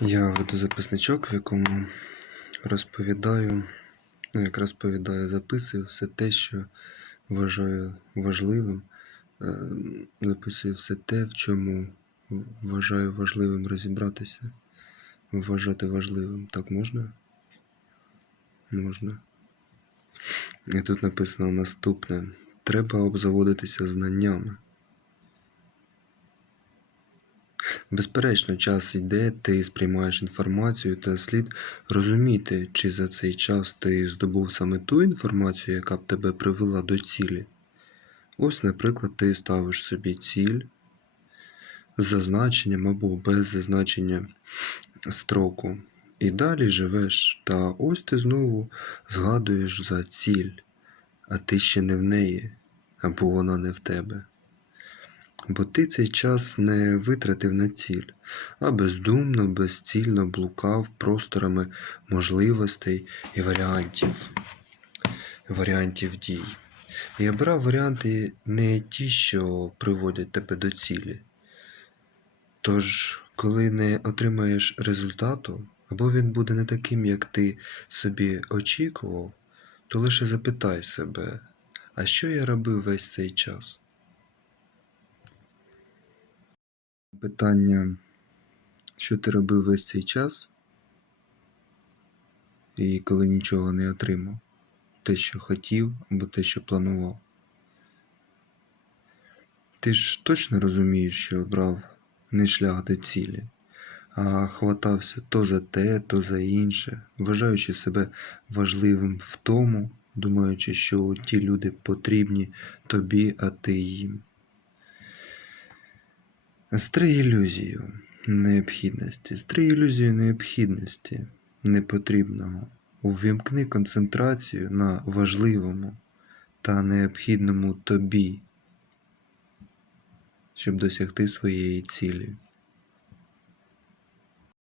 Я веду записничок, в якому розповідаю, ну як розповідаю, записую все те, що вважаю важливим. Е, Записую все те, в чому вважаю важливим розібратися, вважати важливим. Так можна? Можна. І тут написано наступне. Треба обзаводитися знаннями. Безперечно, час йде, ти сприймаєш інформацію, та слід розуміти, чи за цей час ти здобув саме ту інформацію, яка б тебе привела до цілі. Ось, наприклад, ти ставиш собі ціль з зазначенням або без зазначення строку. І далі живеш, та ось ти знову згадуєш за ціль, а ти ще не в неї, або вона не в тебе. Бо ти цей час не витратив на ціль, а бездумно, безцільно блукав просторами можливостей і варіантів, варіантів дій. І обрав варіанти не ті, що приводять тебе до цілі. Тож, коли не отримаєш результату, або він буде не таким, як ти собі очікував, то лише запитай себе, а що я робив весь цей час? Питання, що ти робив весь цей час, і коли нічого не отримав, те, що хотів, або те, що планував. Ти ж точно розумієш, що обрав не шлях до цілі, а хватався то за те, то за інше, вважаючи себе важливим в тому, думаючи, що ті люди потрібні тобі, а ти їм. Стрий ілюзію необхідності, стрий ілюзію необхідності непотрібного. Увімкни концентрацію на важливому та необхідному тобі, щоб досягти своєї цілі.